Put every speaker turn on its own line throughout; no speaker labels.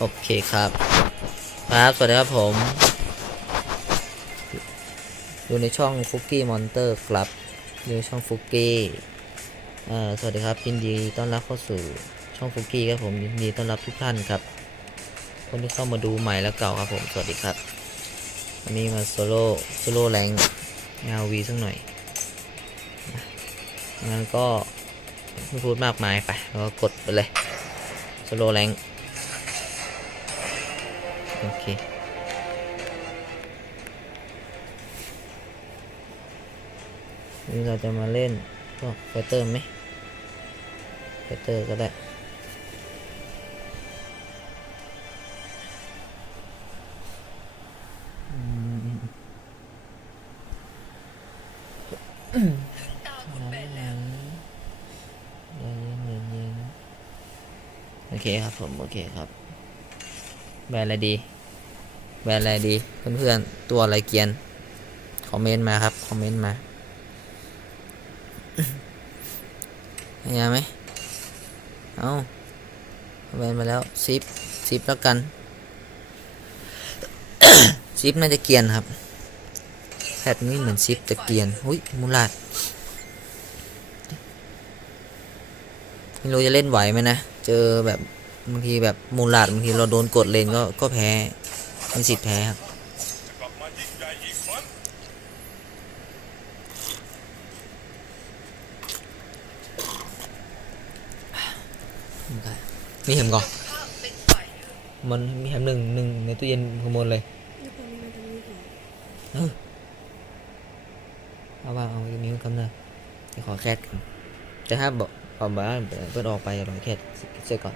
โอเคครับ ครับ สวัสดีครับผม อยู่ในช่องฟุกกี้มอนเตอร์ครับ อยู่ในช่องฟุกกี้เอ่อสวัสดีครับยินดีต้อนรับเข้าสู่ช่องฟุกกี้ครับผมยินดีต้อนรับทุกท่านครับ คนที่เข้ามาดูใหม่และเก่าครับผม สวัสดีครับ วันนี้มาโซโล่โซโล่แรงเงาวีสักหน่อยงั้นก็ไม่พูดมากมายไปแล้วก็กดไปเลยโซโล่แรง โอเคนี่เราจะมาเล่นพวกไฟเตอร์ไหมไฟเตอร์ก็ได้อืมโอเคครับผม โอเคครับ แบรนด์อะไรดี แบรนด์อะไรดี เพื่อนๆ ตัวอะไรเกียน คอมเมนต์มาครับ คอมเมนต์มาเห็นไหมเอาแบนด์มาแล้วซิปซิปแล้วกันซิปน่าจะเกียนครับ แพทนี้เหมือนซิปแต่เกียนหุ้ยมูลาดไม่รู้จะเล่นไหวไหมนะ เจอแบบ บางทีแบบมูลาดบางทีเราโดนกดเลนก็ก็แพ้มีสิทธิ์แพ้ครับ
กลับมายิ่งใหญ่อีกครั้ง
มีเห็มก่อนมันมีเห็มหนึ่งหนึ่งในตู้เย็นขโมยเลย
นี่คนนี้มันจะมีหัว
เออเอาว่าเอานิ้วกำเนิดจะขอแคสกันแต่ถ้าบอกบอกว่าเปิดออกไปลองแคสเสร็จก่อน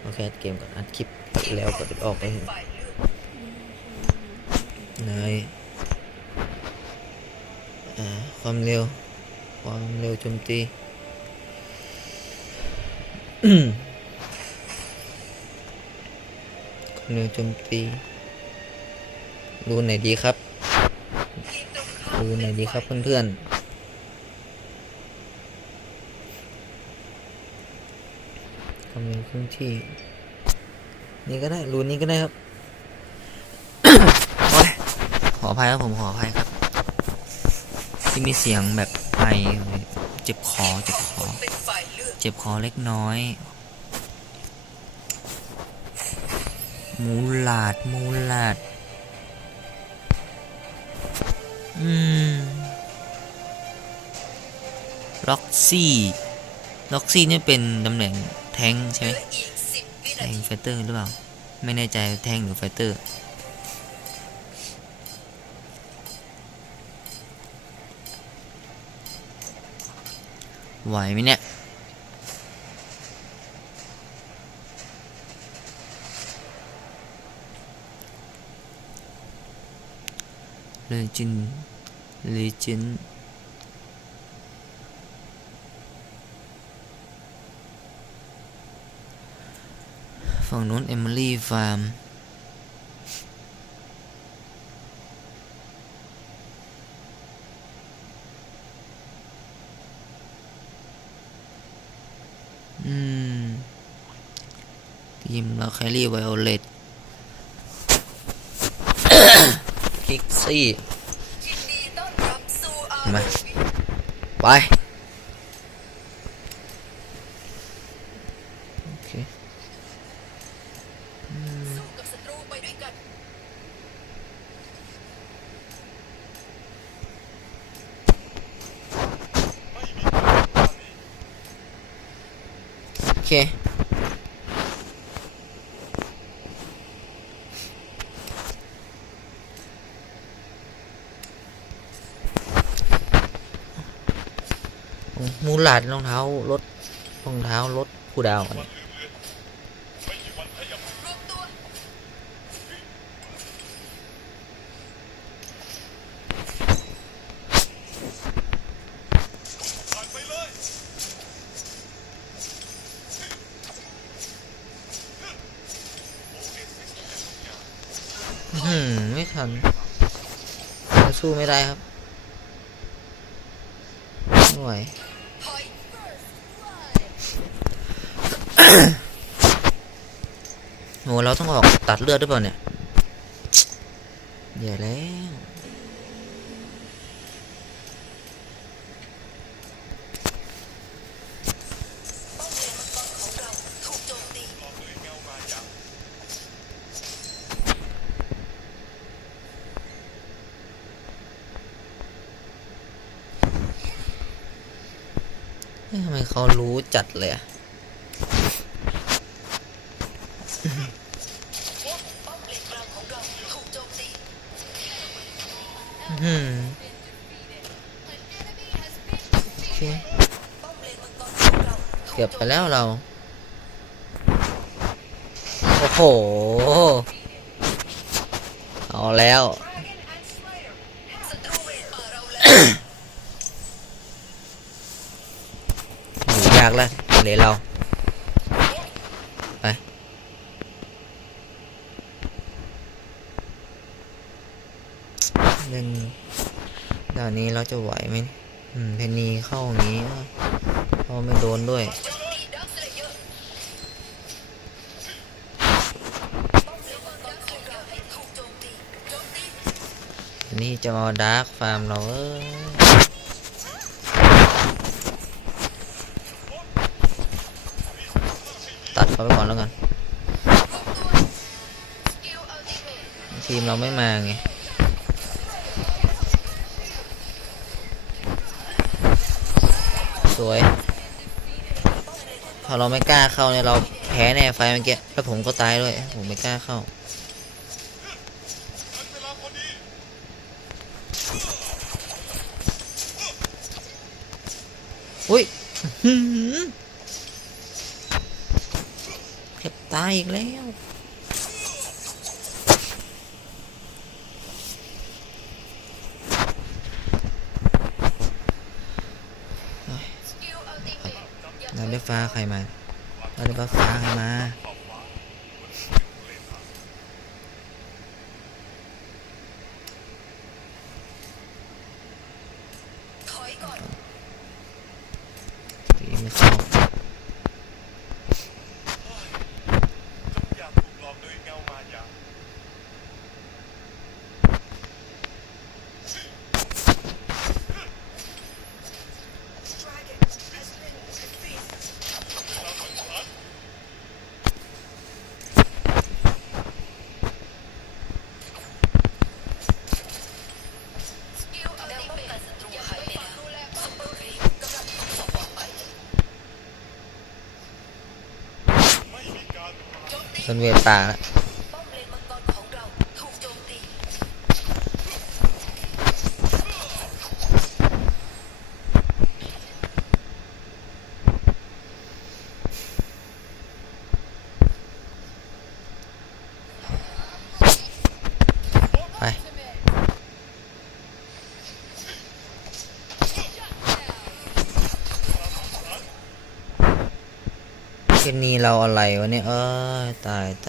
เอาแคเกมก่อนอัดคลิปแล้วก็ออกไปเห็นเนยอ่าความเร็ว ความเร็วโจมตีความเร็วโจมตีรูไหนดีครับรูไหนดีครับเพื่อนๆ ความเร็วเครื่องที่ นี่ก็ได้รูนี้ก็ได้ครับโอ้ยขออภัยครับผมขออภัยครับ ที่มีเสียงแบบไอเจ็บคอเจ็บคอเจ็บคอเล็กน้อย มูลาดมูลาดอืมล็อกซี่ล็อกซี่เนี่ยเป็นตำแหน่ง แทงใช่ไหมแทงไฟเตอร์หรือเปล่า ไม่แน่ใจแทงหรือไฟเตอร์ไหวไหมเนี่ยเลจินเลจิน ฝั่งนู้นเอมิลี่ฟาร์มอืมทีมเราแครี่ไวโอเลตคิกซี่มาไป โอเค
ศัตรูไปด้วยกัน
โอเคมูลาดรองเท้ารถรองเท้ารถคูดาวอันนี้
ไม่มีวันขยับ
รวมตัว
ผ่านไปเลย
อื้อหื มไม่ทันสู้ไม่ได้ครับไม่ไหว
ย
โหเราต้องออกตัดเลือดหรือเปล่าเนี่ยแย่แล้ว
ถูกโจมตี
หลอกเลยเงามายา
เฮ้ย ทำไมเขารู้จัดเลยอื
มเกือ
บไปแล้วเรา โอ้โห เอาแล้ว
ศัตรูเวทป่าเราแล้ว
อยู่ยากแล้วเหลยเราไปเล่นด่านนี้เราจะไหวไหมเนี่ยอืมเพนนีเข้าอย่างนี้ก็ก็ไม่โดนด้วย
นี่จะ
มาดาร์กฟาร์มเราเอ้ยตัด เขาไปก่อนแล้วกัน
ที
มเราไม่มาไงสวยพอเราไม่กล้าเข้าเนี่ยเราแพ้แน่ไฟเมื่อกี้แล้วผมก็ตายด้วย ผมไม่กล้าเข้า
เวลาพอดี
อุ้ยอื้อหือเก็บ ตายอีกแล้ว
สกิลอัลติเมท
เราได้ฟ้าใครมา เราได้ฟ้าใครมา
ถอยก่อน
ตีไม่เข้า
ทุกอย่างถูกหลอกเลยเงามายา
สกิลอัลติเมทศัตรูหายไปแล้วดูแลป้อมบริกำลังถูกส่งออกไป
ไม่มีการ
โจ
คนเวทป่าแล้ว
ป้อมเลนมังกมตี
ไปเกมนี้เราอะไรวะเนี่ยเอ้ย ตายต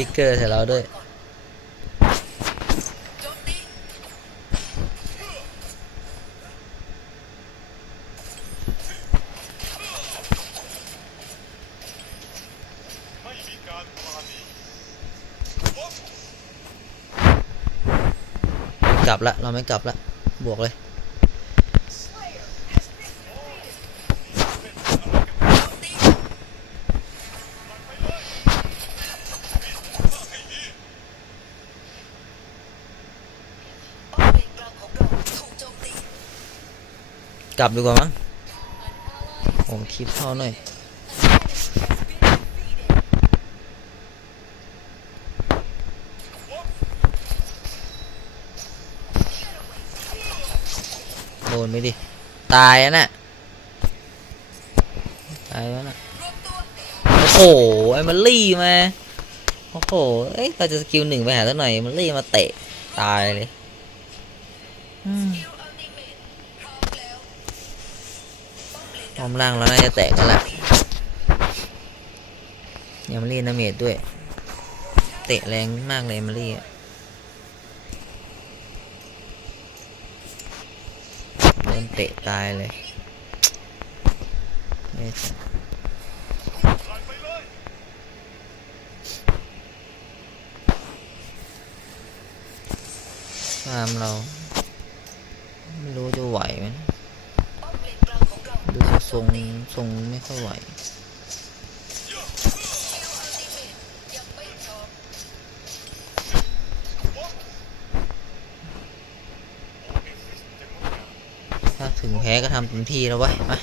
ติ๊
กเกอร์
ใส่เราด้วย
ก
ลับละ เราไม่กลับละ บวกเลย
กลั
บดีกว่ามั้งโอ้คลิปเข้าหน่อยโดนไปดิ ตายอะน่ะ ตายแล้วน่ะ โอ้โห ไอ้มันลี่มา โอ้โห เอ้ยเราจะสกิลหนึ่งไปหาสักหน่อย มันลี่มาเตะ ตายเลย อืม
คิวอัลติเมทพร้อมแล้ว ป้อมล่า
งแล้วน่าจะแตกกันละยังมารีนาเมดด้วย เตะแรงมากเลยมารีอะโดนเตะตายเลย
เลย
ตามเรา ไม่รู้จะไหวไหมนะ ทรงทรงไม่ค่อยไหวถ้าถึงแพ้ก็ทำเต็มที่แล้วไว้มา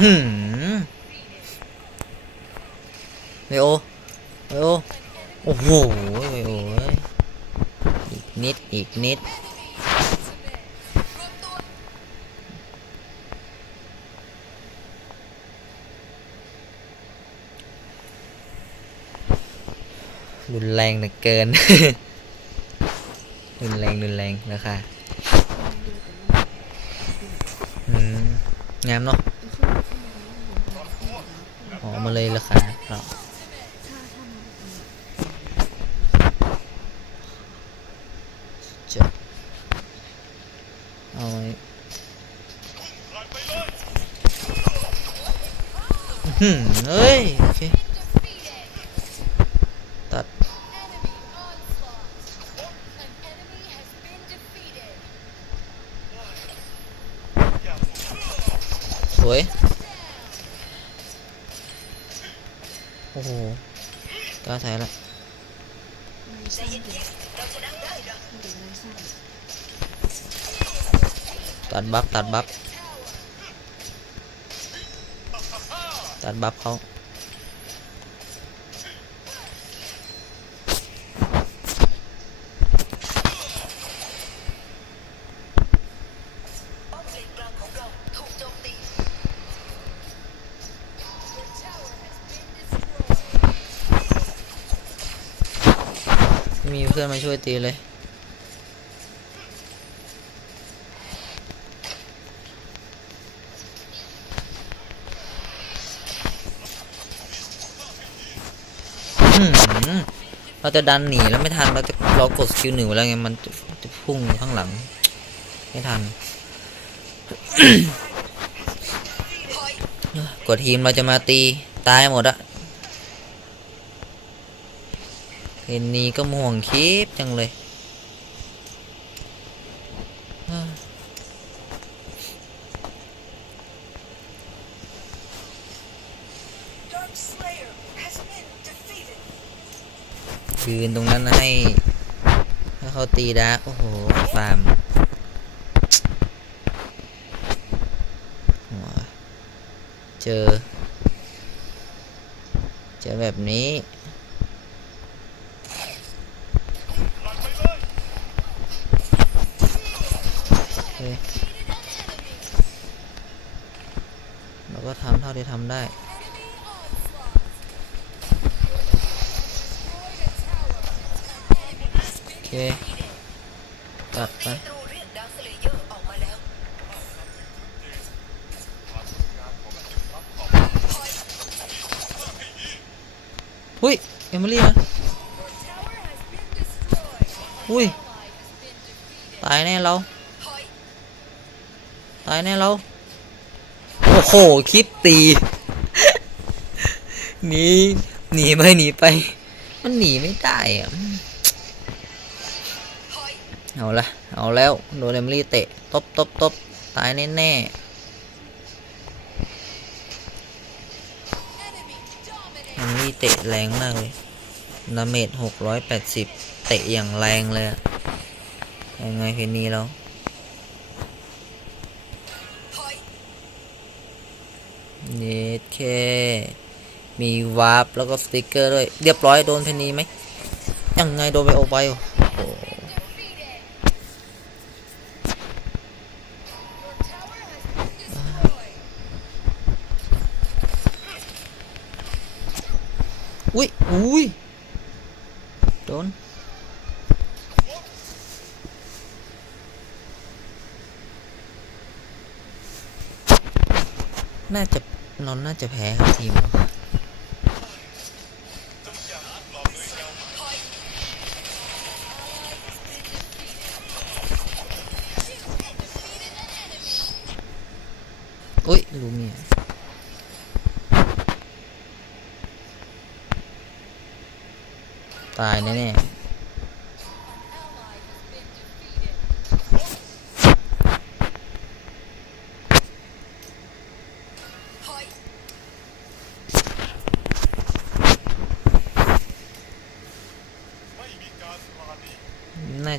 หืมไมโอไมโอโอ้โหโอเอ้ยอีกนิด อีกนิดรุนแรงเหลือเกิน รุนแรงรุนแรงราคาอืมงามเนาะ เลยราคาเราจะเอาไว้าอ๋อเฮ้ย โอเค บัฟตัดบัฟตัดบัฟเขา
ป้อมเขามี
เพื่อนมาช่วยตีเลย อื้อหือ เราจะดันหนีแล้วไม่ทันเราจะเรากดสกิลหนึ่งไปแล้วไงมันจะจะพุ่งข้างหลัง ไม่ทันกดทีมเราจะมาตีตายหมดอะเห็นนี้ก็ม่วงคลิปจังเลย ยืนตรงนั้นให้ให้เขาตีดาร์กโอ้โหฟาร์มเจอ เจอแบบนี้
เรา
ก็ทำเท่าที่ทำได้ คตัดไป
ศัตรูเรียเลเยอร์ออกมาแล้ว
หุ้ย เอมิลี่มาอุ้ย ตายแน่เรา ตายแน่เรา โอ้โหคลิปตี หนี หนีไป หนีไป มันหนีไม่ได้อะ เอาละเอาแล้วโดนเอมลี่เตะตบตบตบตายแน่แน่เอมลี่เตะแรงมากเลยดาเมจหกร้อยแปดสิบเตะอย่างแรงเลยอะยังไงเพนนีเราเนทเคมีวาร์ปแล้วก็สติกเกอร์ด้วย เรียบร้อยโดนเพนนีไหมยังไงโดนไปโอไปโอ้ อุ้ยอุ้ยโดนน่าจะนนน่าจะแพ้ครับทีมเรา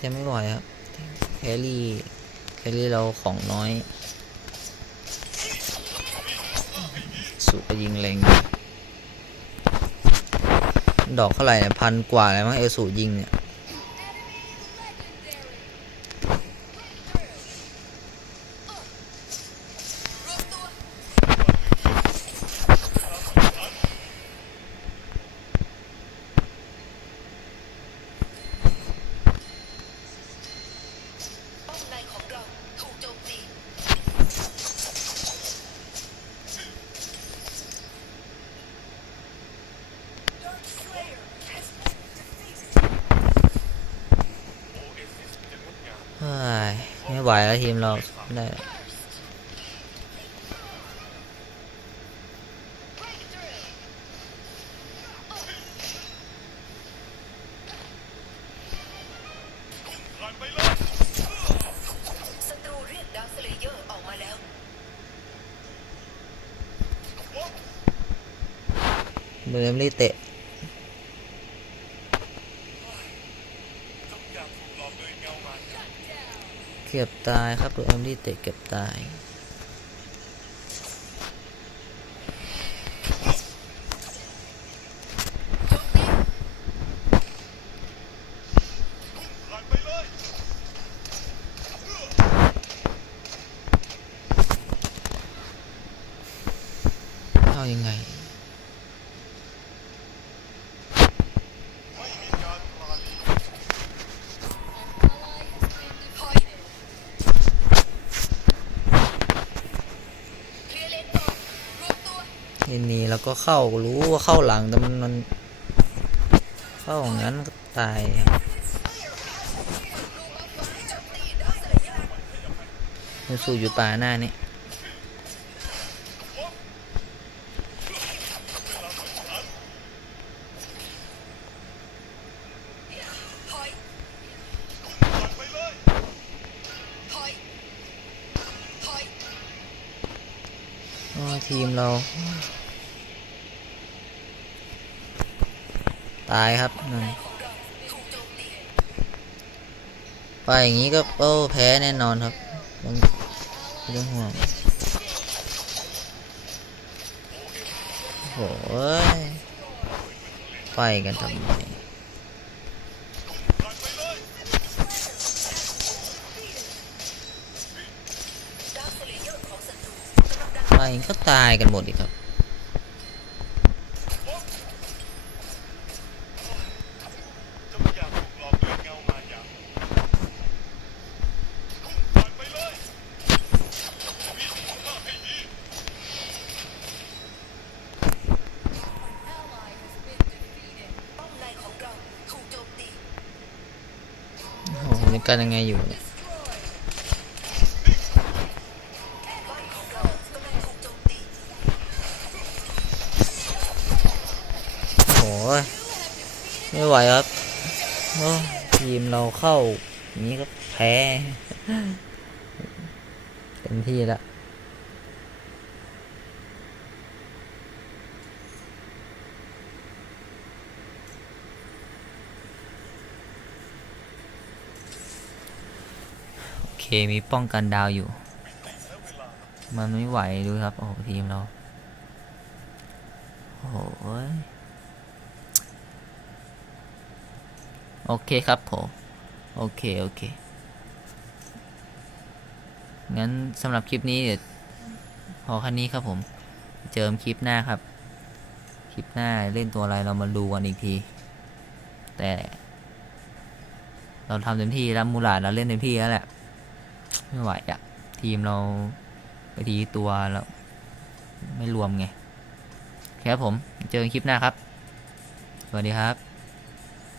จะ
ไม่ไหวครับ แครี่ แครี่เราของน้อย สุก็ยิงแรงดอกเท่าไหร่เนี่ยพันกว่าเลยมั้งเอสูยิงเนี่ย
รวมตัว ป้อมในของเราถูกโจมตี
โอเอซิสจะงดงาม
เฮ้ยไม่ไหว แล้วทีมเราไม่ได้แล้ว
ผ่านไปเลย
ศัตรูเรียกดาร์คสเลเยอร์ออกมาแล้ว
เบอร์มลี่เตะ
จงอย่าถูกหลอกโดยเงาหมาย
เก็บตายครับเอมลี่เตะเก็บตาย
ผ่านไปเลย
เอายังไง
ไม่มีการปราณี
ถอยเคลียร์เลนก่อนรวมตัว
เอ็ นนี่แล้วก็เข้ารู้ว่าเข้าหลังแต่มันมัน เข้าอย่างนั้นก็ตายมูสูอยู่ป่าหน้านี่ ตายครับนั่นไปอย่างนี้ก็โอ้แพ้แน่นอนครับไม่ต้องห่วงโอ้ยไปกันทำไม
ไปเลย
ดาร์คสเลเยอร์ของศัตรูกำลังดัน
ไปก็ตายกันหมดอีกครับ
จงอย่าถูกหลอกโดยเงามายาผ่านไปเลยวิ่งข้าให้ดี
ป้อมในของเราถูกโจมตี
กันยังไงอยู่เนี่ย
โอ้
ยไม่ไหวครับโอ้ทีมเราเข้าอย่างนี้ก็แพ้เต็มที่แล้ว โอเค มีป้องกันดาวอยู่ มันไม่ไหวดูครับ โอ้โหทีมเรา โอ้โหยโอเคครับผมโอเค โอเค งั้นสำหรับคลิปนี้เดี๋ยวพอแค่นี้ครับผม เจอกันคลิปหน้าครับ คลิปหน้าเล่นตัวอะไรเรามาดูกันอีกที แต่ เราทำเต็มที่แล้วมูลาดเราเล่นเต็มที่แล้วแหละ ไม่ไหวอะทีมเราไปทีตัวแล้วไม่รวมไงคครับผม เจอกันคลิปหน้าครับ สวัสดีครับ